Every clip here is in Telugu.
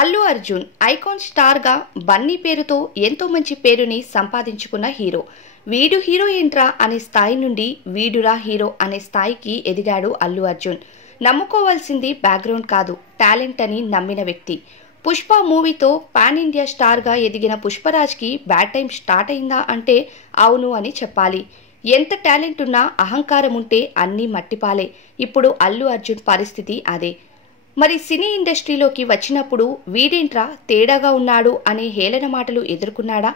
అల్లు అర్జున్ ఐకాన్ స్టార్ గా బన్నీ పేరుతో ఎంతో మంచి పేరుని సంపాదించుకున్న హీరో. వీడు హీరో ఏంట్రా అనే స్థాయి నుండి వీడురా హీరో అనే స్థాయికి ఎదిగాడు అల్లు అర్జున్. నమ్ముకోవాల్సింది బ్యాక్గ్రౌండ్ కాదు, టాలెంట్ అని నమ్మిన వ్యక్తి. పుష్ప మూవీతో పాన్ ఇండియా స్టార్ గా ఎదిగిన పుష్పరాజ్ కి బ్యాడ్ టైం స్టార్ట్ అయిందా అంటే అవును అని చెప్పాలి. ఎంత టాలెంట్ ఉన్నా అహంకారం ఉంటే అన్నీ మట్టిపాలే. ఇప్పుడు అల్లు అర్జున్ పరిస్థితి అదే. మరి సినీ ఇండస్ట్రీలోకి వచ్చినప్పుడు వీడేంట్రా తేడాగా ఉన్నాడు అనే హేళన మాటలు ఎదుర్కొన్నాడా?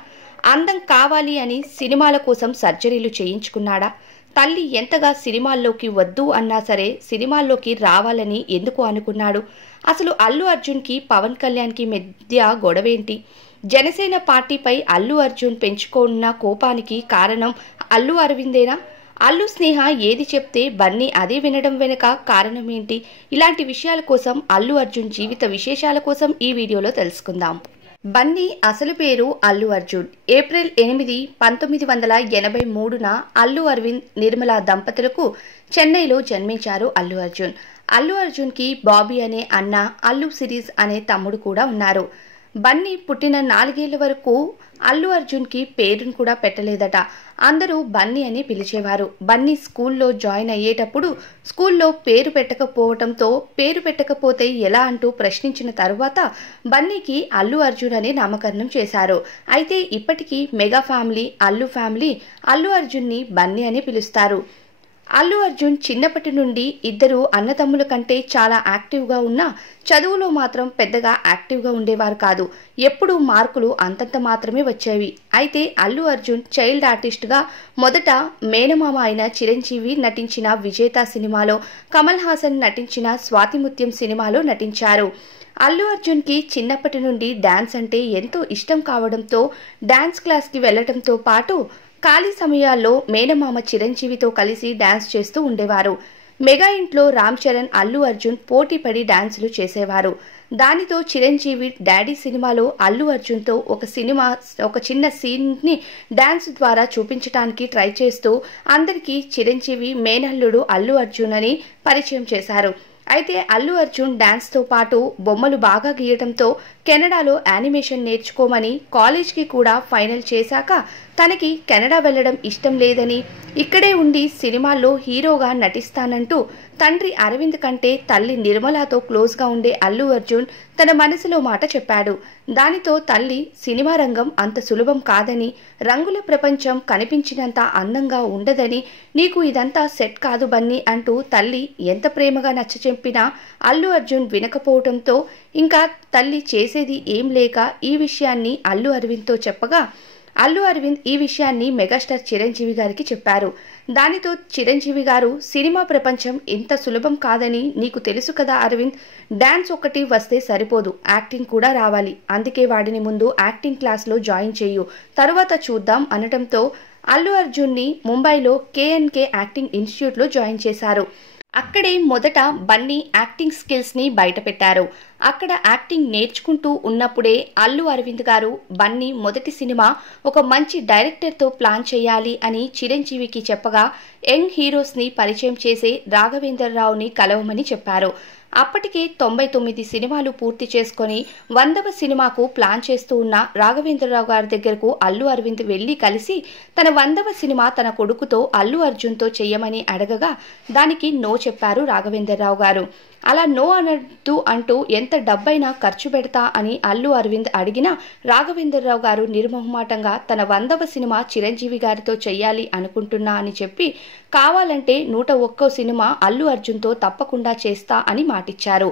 అందం కావాలి అని సినిమాల కోసం సర్జరీలు చేయించుకున్నాడా? తల్లి ఎంతగా సినిమాల్లోకి వద్దు అన్నా సరే సినిమాల్లోకి రావాలని ఎందుకు అనుకున్నాడు? అసలు అల్లు అర్జున్కి పవన్ కళ్యాణ్కి మధ్య గొడవేంటి? జనసేన పార్టీపై అల్లు అర్జున్ పెంచుకున్న కోపానికి కారణం అల్లు అరవిందేనా? అల్లు స్నేహ ఏది చెప్తే బన్నీ అదే వినడం వెనుక కారణం ఏంటి? ఇలాంటి విషయాల కోసం, అల్లు అర్జున్ జీవిత విశేషాల కోసం ఈ వీడియోలో తెలుసుకుందాం. బన్నీ అసలు పేరు అల్లు అర్జున్. ఏప్రిల్ 8, 1983న అల్లు అరవింద్, నిర్మల దంపతులకు చెన్నైలో జన్మించారు అల్లు అర్జున్. అల్లు అర్జున్కి బాబీ అనే అన్న, అల్లు సిరీస్ అనే తమ్ముడు కూడా ఉన్నారు. బన్నీ పుట్టిన 4 ఏళ్ల వరకు అల్లు అర్జున్కి పేరును కూడా పెట్టలేదట. అందరూ బన్నీ అని పిలిచేవారు. బన్నీ స్కూల్లో జాయిన్ అయ్యేటప్పుడు స్కూల్లో పేరు పెట్టకపోవడంతో పేరు పెట్టకపోతే ఎలా అంటూ ప్రశ్నించిన తరువాత బన్నీకి అల్లు అర్జున్ అని నామకరణం చేశారు. అయితే ఇప్పటికీ మెగా ఫ్యామిలీ, అల్లు అర్జున్ని బన్నీ అని పిలుస్తారు. అల్లు అర్జున్ చిన్నప్పటి నుండి ఇద్దరు అన్నదమ్ముల కంటే చాలా యాక్టివ్గా ఉన్నా చదువులో మాత్రం పెద్దగా యాక్టివ్గా ఉండేవారు కాదు. ఎప్పుడూ మార్కులు అంతంత మాత్రమే వచ్చేవి. అయితే అల్లు అర్జున్ చైల్డ్ ఆర్టిస్ట్గా మొదట మేనమామ అయిన చిరంజీవి నటించిన విజేత సినిమాలో, కమల్ హాసన్ నటించిన స్వాతిముత్యం సినిమాలో నటించారు. అల్లు అర్జున్కి చిన్నప్పటి నుండి డాన్స్ అంటే ఎంతో ఇష్టం కావడంతో డాన్స్ క్లాస్కి వెళ్లడంతో పాటు ఖాళీ సమయాల్లో మేనమామ చిరంజీవితో కలిసి డాన్స్ చేస్తూ ఉండేవారు. మెగా ఇంట్లో రామ్ చరణ్, అల్లు అర్జున్ పోటీపడి డాన్సులు చేసేవారు. దానితో చిరంజీవి డాడీ సినిమాలో అల్లు అర్జున్తో ఒక చిన్న సీన్ని డాన్స్ ద్వారా చూపించడానికి ట్రై చేస్తూ అందరికీ చిరంజీవి మేనల్లుడు అల్లు అర్జున్ అని పరిచయం చేశారు. అయితే అల్లు అర్జున్ డాన్స్తో పాటు బొమ్మలు బాగా గీయడంతో కెనడాలో యానిమేషన్ నేర్చుకోమని, కాలేజ్కి కూడా ఫైనల్ చేశాక తనకి కెనడా వెళ్లడం ఇష్టం లేదని, ఇక్కడే ఉండి సినిమాల్లో హీరోగా నటిస్తానంటూ తండ్రి అరవింద్ కంటే తల్లి నిర్మలతో క్లోజ్గా ఉండే అల్లు అర్జున్ తన మనసులో మాట చెప్పాడు. దానితో తల్లి సినిమా రంగం అంత సులభం కాదని, రంగుల ప్రపంచం కనిపించినంత అందంగా ఉండదని, నీకు ఇదంతా సెట్ కాదు బన్నీ అంటూ తల్లి ఎంత ప్రేమగా నచ్చచెప్పినా అల్లు అర్జున్ వినకపోవడంతో ఇంకా తల్లి చేసేది ఏం లేక ఈ విషయాన్ని అల్లు అరవింద్తో చెప్పగా అల్లు అరవింద్ ఈ విషయాన్ని మెగాస్టార్ చిరంజీవి గారికి చెప్పారు. దానితో చిరంజీవి గారు, సినిమా ప్రపంచం ఇంత సులభం కాదని నీకు తెలుసు కదా అరవింద్, డాన్స్ ఒక్కటి వస్తే సరిపోదు, యాక్టింగ్ కూడా రావాలి. అందుకే వాడిని ముందు యాక్టింగ్ క్లాస్లో జాయిన్ చేయు, తరువాత చూద్దాం అనడంతో అల్లు అర్జున్ని ముంబైలో KNK యాక్టింగ్ ఇన్స్టిట్యూట్లో జాయిన్ చేశారు. అక్కడే మొదట బన్నీ యాక్టింగ్ స్కిల్స్ని బయటపెట్టారు. అక్కడ యాక్టింగ్ నేర్చుకుంటూ ఉన్నప్పుడే అల్లు అరవింద్ గారు బన్నీ మొదటి సినిమా ఒక మంచి డైరెక్టర్తో ప్లాన్ చేయాలి అని చిరంజీవికి చెప్పగా యంగ్ హీరోస్ని పరిచయం చేసే రాఘవేంద్రరావుని కలవమని చెప్పారు. అప్పటికే 99 సినిమాలు పూర్తి చేసుకొని 100వ సినిమాకు ప్లాన్ చేస్తూ ఉన్న రాఘవేంద్రరావు గారి దగ్గరకు అల్లు అరవింద్ వెళ్లి కలిసి తన 100వ సినిమా తన కొడుకుతో అల్లు అర్జున్తో చెయ్యమని అడగగా దానికి నో చెప్పారు రాఘవేంద్రరావు గారు. అలా నో అనద్దు అంటూ ఎంత డబ్బైనా ఖర్చు పెడతా అని అల్లు అరవింద్ అడిగినా రాఘవేంద్రరావు గారు నిర్మోహమాటంగా తన 100వ సినిమా చిరంజీవి గారితో చెయ్యాలి అనుకుంటున్నా అని చెప్పి కావాలంటే 101వ సినిమా అల్లు అర్జున్తో తప్పకుండా చేస్తా అని మాటిచ్చారు.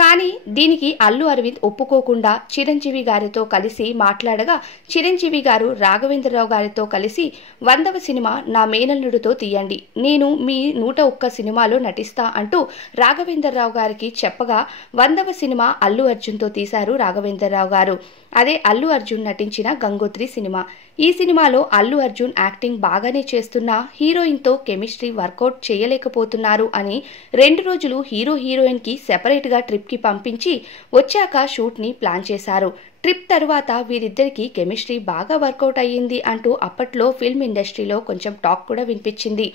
కానీ దీనికి అల్లు అరవింద్ ఒప్పుకోకుండా చిరంజీవి గారితో కలిసి మాట్లాడగా చిరంజీవి గారు రాఘవేంద్రరావు గారితో కలిసి 100వ సినిమా నా మేనల్లుడితో తీయండి, నేను మీ 101 సినిమాలో నటిస్తా అంటూ రాఘవేంద్రరావు గారికి చెప్పగా 100వ సినిమా అల్లు అర్జున్తో తీశారు రాఘవేంద్రరావు గారు. అదే అల్లు అర్జున్ నటించిన గంగోత్రి సినిమా. ఈ సినిమాలో అల్లు అర్జున్ యాక్టింగ్ బాగానే చేస్తున్నా హీరోయిన్తో కెమిస్ట్రీ వర్కౌట్ చేయలేకపోతున్నారు అని 2 రోజులు హీరోయిన్కి సెపరేట్గా ట్రిప్కి పంపించి వచ్చాక షూట్ని ప్లాన్ చేశారు. ట్రిప్ తరువాత వీరిద్దరికీ కెమిస్ట్రీ బాగా వర్కౌట్ అయ్యింది అంటూ అప్పట్లో ఫిల్మ్ ఇండస్ట్రీలో కొంచెం టాక్ కూడా వినిపించింది.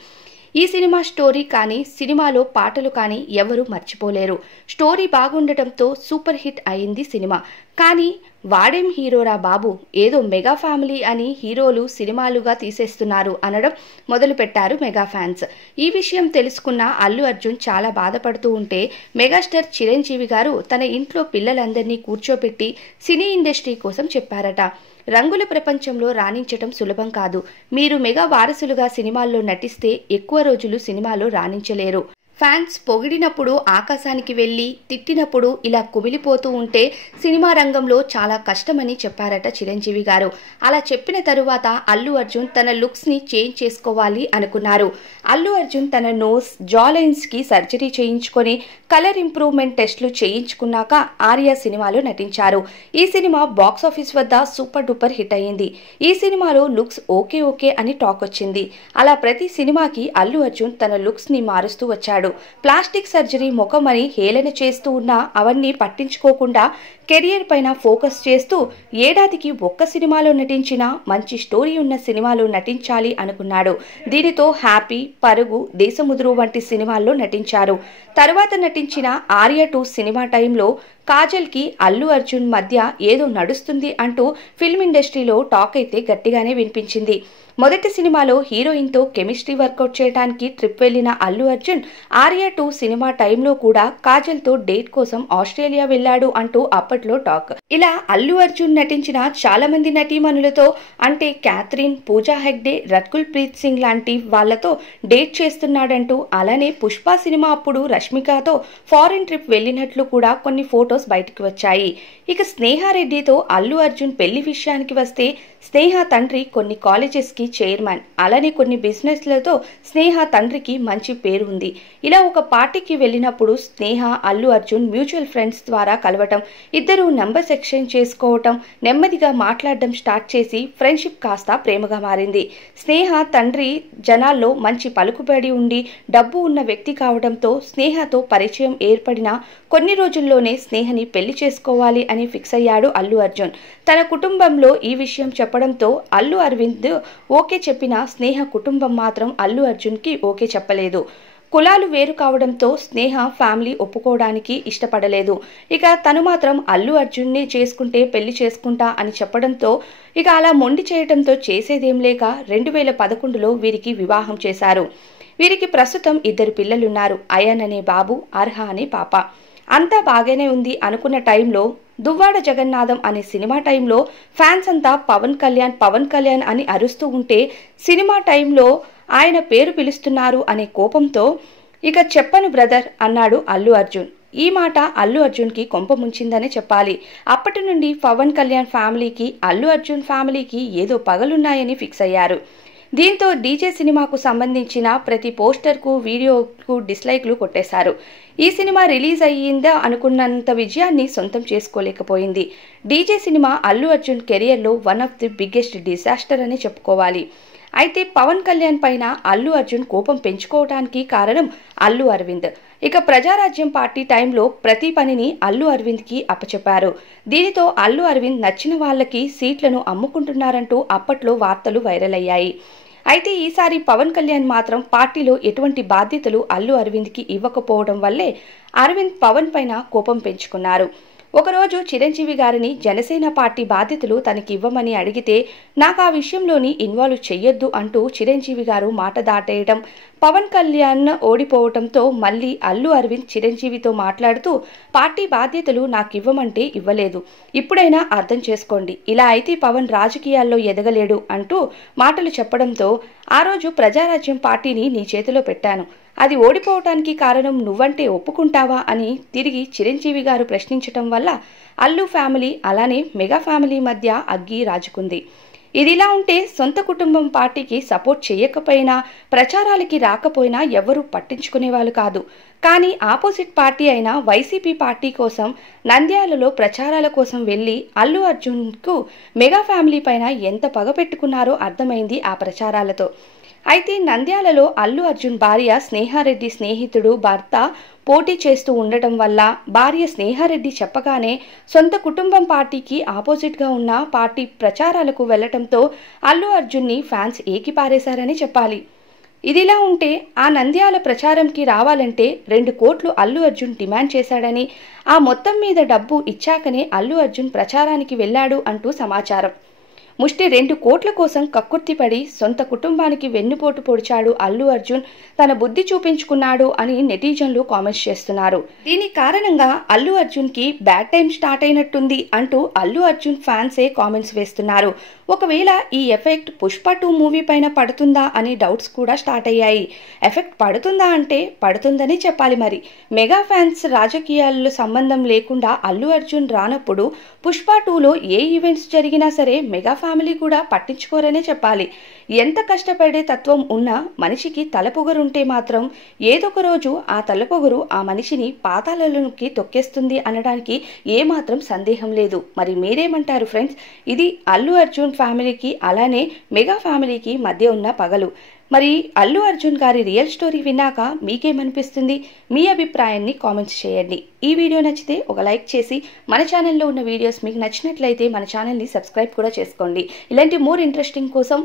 ఈ సినిమా స్టోరీ కానీ సినిమాలో పాటలు కానీ ఎవరూ మర్చిపోలేరు. స్టోరీ బాగుండటంతో సూపర్ హిట్ అయింది సినిమా. కానీ వాడేం హీరోరా బాబు, ఏదో మెగా ఫ్యామిలీ అని హీరోలు సినిమాలుగా తీసేస్తున్నారు అనడం మొదలుపెట్టారు మెగా ఫ్యాన్స్. ఈ విషయం తెలుసుకున్న అల్లు అర్జున్ చాలా బాధపడుతూ ఉంటే మెగాస్టార్ చిరంజీవి గారు తన ఇంట్లో పిల్లలందరినీ కూర్చోపెట్టి సినీ ఇండస్ట్రీ కోసం చెప్పారట. రంగుల ప్రపంచంలో రాణించటం సులభం కాదు. మీరు మెగా వారసులుగా సినిమాల్లో నటిస్తే ఎక్కువ రోజులు సినిమాలో రాణించలేరు. ఫ్యాన్స్ పొగిడినప్పుడు ఆకాశానికి వెళ్ళి తిట్టినప్పుడు ఇలా కుమిలిపోతూ ఉంటే సినిమా రంగంలో చాలా కష్టమని చెప్పారట చిరంజీవి గారు. అలా చెప్పిన తరువాత అల్లు అర్జున్ తన లుక్స్ని చేంజ్ చేసుకోవాలి అనుకున్నారు. అల్లు అర్జున్ తన నోస్, జా లైన్స్కి సర్జరీ చేయించుకొని కలర్ ఇంప్రూవ్మెంట్ టెస్టులు చేయించుకున్నాక ఆర్య సినిమాలో నటించారు. ఈ సినిమా బాక్సాఫీస్ వద్ద సూపర్ డూపర్ హిట్ అయ్యింది. ఈ సినిమాలో లుక్స్ ఓకే అని టాక్ వచ్చింది. అలా ప్రతి సినిమాకి అల్లు అర్జున్ తన లుక్స్ని మారుస్తూ వచ్చాడు. ప్లాస్టిక్ సర్జరీ ముఖమని హేళన చేస్తూ ఉన్నా అవన్నీ పట్టించుకోకుండా కెరియర్ పైన ఫోకస్ చేస్తూ ఏడాదికి ఒక్క సినిమాలో నటించినా మంచి స్టోరీ ఉన్న సినిమాలో నటించాలి అనుకున్నాడు. దీనితో హ్యాపీ, పరుగు, దేశముదురు వంటి సినిమాల్లో నటించారు. తరువాత నటించిన ఆర్య 2 సినిమా టైంలో కాజల్కి అల్లు అర్జున్ మధ్య ఏదో నడుస్తుంది అంటూ ఫిల్మ్ ఇండస్ట్రీలో టాక్ అయితే గట్టిగానే వినిపించింది. మొదటి సినిమాలో హీరోయిన్తో కెమిస్ట్రీ వర్కౌట్ చేయడానికి ట్రిప్ వెళ్లిన అల్లు అర్జున్ ఆర్య 2 సినిమా టైంలో కూడా కాజల్తో డేట్ కోసం ఆస్ట్రేలియా వెళ్లాడు అంటూ అప్పట్లో టాక్. ఇలా అల్లు అర్జున్ నటించిన చాలా మంది నటీమణులతో అంటే క్యాథరిన్, పూజా హెగ్డే, రకుల్ ప్రీత్ సింగ్ లాంటి వాళ్లతో డేట్ చేస్తున్నాడంటూ, అలానే పుష్ప సినిమా అప్పుడు రష్మికతో ఫారిన్ ట్రిప్ వెళ్లినట్లు కూడా కొన్ని ఫోటోస్ బయటకు వచ్చాయి. ఇక స్నేహారెడ్డితో అల్లు అర్జున్ పెళ్లి విషయానికి వస్తే స్నేహ తండ్రి కొన్ని కాలేజెస్కి చైర్మన్, అలానే కొన్ని బిజినెస్లతో స్నేహ తండ్రికి మంచి పేరు ఉంది. ఇలా ఒక పార్టీకి వెళ్ళినప్పుడు స్నేహ, అల్లు అర్జున్ మ్యూచువల్ ఫ్రెండ్స్ ద్వారా కలవటం, ఇద్దరు నంబర్స్ ఎక్స్చేంజ్ చేసుకోవటం, నెమ్మదిగా మాట్లాడడం స్టార్ట్ చేసి ఫ్రెండ్షిప్ కాస్త ప్రేమగా మారింది. స్నేహ తండ్రి జనాల్లో మంచి పలుకుబడి ఉండి డబ్బు ఉన్న వ్యక్తి కావడంతో స్నేహతో పరిచయం ఏర్పడిన కొన్ని రోజుల్లోనే స్నేహని పెళ్లి చేసుకోవాలి అని ఫిక్స్ అయ్యాడు అల్లు అర్జున్. తన కుటుంబంలో ఈ విషయం చెప్పడంతో అల్లు అరవింద్ ఓకే చెప్పినా స్నేహ కుటుంబం మాత్రం అల్లు అర్జున్కి ఓకే చెప్పలేదు. కులాలు వేరు కావడంతో స్నేహ ఫ్యామిలీ ఒప్పుకోవడానికి ఇష్టపడలేదు. ఇక తను మాత్రం అల్లు అర్జున్ని చేసుకుంటే పెళ్లి చేసుకుంటా అని చెప్పడంతో ఇక అలా మొండి చేయడంతో చేసేదేం లేక 2011లో వీరికి వివాహం చేశారు. వీరికి ప్రస్తుతం 2 పిల్లలున్నారు. అయాన్ అనే బాబు, అర్హ అనే పాప. అంతా బాగానే ఉంది అనుకున్న టైంలో దువ్వాడ జగన్నాథం అనే సినిమా టైంలో ఫ్యాన్స్ అంతా పవన్ కళ్యాణ్ అని అరుస్తూ ఉంటే సినిమా టైంలో ఆయన పేరు పిలుస్తున్నారు అనే కోపంతో ఇక చెప్పను బ్రదర్ అన్నాడు అల్లు అర్జున్. ఈ మాట అల్లు అర్జున్కి కొంప ముంచిందనే చెప్పాలి. అప్పటి నుండి పవన్ కళ్యాణ్ ఫ్యామిలీకి అల్లు అర్జున్ ఫ్యామిలీకి ఏదో పగలున్నాయని ఫిక్స్ అయ్యారు. దీంతో డీజే సినిమాకు సంబంధించిన ప్రతి పోస్టర్కు, వీడియోకు డిస్లైక్లు కొట్టేశారు. ఈ సినిమా రిలీజ్ అయ్యిందా అనుకున్నంత విజయాన్ని సొంతం చేసుకోలేకపోయింది. డీజే సినిమా అల్లు అర్జున్ కెరియర్లో one of the biggest disaster అని చెప్పుకోవాలి. అయితే పవన్ కళ్యాణ్ పైన అల్లు అర్జున్ కోపం పెంచుకోవడానికి కారణం అల్లు అరవింద్. ఇక ప్రజారాజ్యం పార్టీ టైంలో ప్రతి పనిని అల్లు అరవింద్కి అప్పచెప్పారు. దీనితో అల్లు అరవింద్ నచ్చిన వాళ్ళకి సీట్లను అమ్ముకుంటున్నారంటూ అప్పట్లో వార్తలు వైరల్ అయ్యాయి. అయితే ఈసారి పవన్ కళ్యాణ్ మాత్రం పార్టీలో ఎటువంటి బాధ్యతలు అల్లు అరవింద్కి ఇవ్వకపోవడం వల్లే అరవింద్ పవన్ పైన కోపం పెంచుకున్నారు. ఒకరోజు చిరంజీవి గారిని జనసేన పార్టీ బాధ్యతలు తనకి ఇవ్వమని అడిగితే నాకు ఆ విషయంలోని ఇన్వాల్వ్ చెయ్యొద్దు అంటూ చిరంజీవి గారు మాట దాటేయడం, పవన్ కళ్యాణ్ ఓడిపోవడంతో మళ్ళీ అల్లు అరవింద్ చిరంజీవితో మాట్లాడుతూ పార్టీ బాధ్యతలు నాకు ఇవ్వమంటే ఇవ్వలేదు, ఇప్పుడైనా అర్థం చేసుకోండి, ఇలా అయితే పవన్ రాజకీయాల్లో ఎదగలేడు అంటూ మాటలు చెప్పడంతో ఆ రోజు ప్రజారాజ్యం పార్టీని నీ చేతిలో పెట్టాను, అది ఓడిపోవటానికి కారణం నువ్వంటే ఒప్పుకుంటావా అని తిరిగి చిరంజీవి గారు ప్రశ్నించటం వల్ల అల్లు ఫ్యామిలీ అలానే మెగా ఫ్యామిలీ మధ్య అగ్గి రాజుకుంది. ఇదిలా ఉంటే సొంత కుటుంబం పార్టీకి సపోర్ట్ చేయకపోయినా, ప్రచారాలకి రాకపోయినా ఎవరూ పట్టించుకునేవాళ్ళు కాదు. కానీ ఆపోజిట్ పార్టీ అయిన వైసీపీ పార్టీ కోసం నంద్యాలలో ప్రచారాల కోసం వెళ్లి అల్లు అర్జున్కు మెగా ఫ్యామిలీ పైన ఎంత పగ పెట్టుకున్నారో అర్థమైంది ఆ ప్రచారాలతో. అయితే నంద్యాలలో అల్లు అర్జున్ భార్య స్నేహారెడ్డి స్నేహితుడు భర్త పోటీ చేస్తూ ఉండటం వల్ల భార్య స్నేహారెడ్డి చెప్పగానే సొంత కుటుంబం పార్టీకి ఆపోజిట్గా ఉన్న పార్టీ ప్రచారాలకు వెళ్లటంతో అల్లు అర్జున్ని ఫ్యాన్స్ ఏకిపారేశారని చెప్పాలి. ఇదిలా ఉంటే ఆ నంద్యాల ప్రచారంకి రావాలంటే 2 కోట్లు అల్లు అర్జున్ డిమాండ్ చేశాడని, ఆ మొత్తం మీద డబ్బు ఇచ్చాకనే అల్లు అర్జున్ ప్రచారానికి వెళ్ళాడు అంటూ సమాచారం. ముష్టి 2 కోట్ల కోసం కక్కుర్తిపడి సొంత కుటుంబానికి వెన్నుపోటు పొడిచాడు అల్లు అర్జున్, తన బుద్ధి చూపించుకున్నాడు అని నెటిజన్లు కామెంట్స్ చేస్తున్నారు. దీని కారణంగా అల్లు అర్జున్ కి బ్యాడ్ టైం స్టార్ట్ అయినట్టుంది అంటూ అల్లు అర్జున్ ఫ్యాన్సే కామెంట్స్ వేస్తున్నారు. ఒకవేళ ఈ ఎఫెక్ట్ పుష్ప 2 మూవీ పైన పడుతుందా అని డౌట్స్ కూడా స్టార్ట్ అయ్యాయి. ఎఫెక్ట్ పడుతుందా అంటే పడుతుందని చెప్పాలి. మరి మెగా ఫ్యాన్స్ రాజకీయాల్లో సంబంధం లేకుండా అల్లు అర్జున్ రానప్పుడు పుష్ప 2లో ఏ ఈవెంట్స్ జరిగినా సరే మెగా ఫ్యామిలీ కూడా పట్టించుకోరనే చెప్పాలి. ఎంత కష్టపడే తత్వం ఉన్నా మనిషికి తలపొగరుంటే మాత్రం ఏదొక రోజు ఆ తలపొగరు ఆ మనిషిని పాతాళంలోకి తొక్కేస్తుంది అనడానికి ఏమాత్రం సందేహం లేదు. మరి మీరేమంటారు ఫ్రెండ్స్? ఇది అల్లు అర్జున్ ఫ్యామిలీకి అలానే మెగా ఫ్యామిలీకి మధ్య ఉన్న పగలు. మరి అల్లు అర్జున్ గారి రియల్ స్టోరీ విన్నాక మీకేమనిపిస్తుంది? మీ అభిప్రాయాన్ని కామెంట్స్ చేయండి. ఈ వీడియో నచ్చితే ఒక లైక్ చేసి మన ఛానల్లో ఉన్న వీడియోస్ మీకు నచ్చినట్లయితే మన ఛానల్ని సబ్స్క్రైబ్ కూడా చేసుకోండి. ఇలాంటి మోర్ ఇంట్రెస్టింగ్ కోసం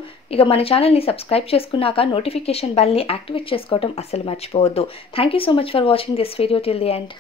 మన ఛానల్ని సబ్స్క్రైబ్ చేసుకున్నాక నోటిఫికేషన్ బెల్ని యాక్టివేట్ చేసుకోవడం అస్సలు మర్చిపోవద్దు. Thank you so much for watching this video till the end.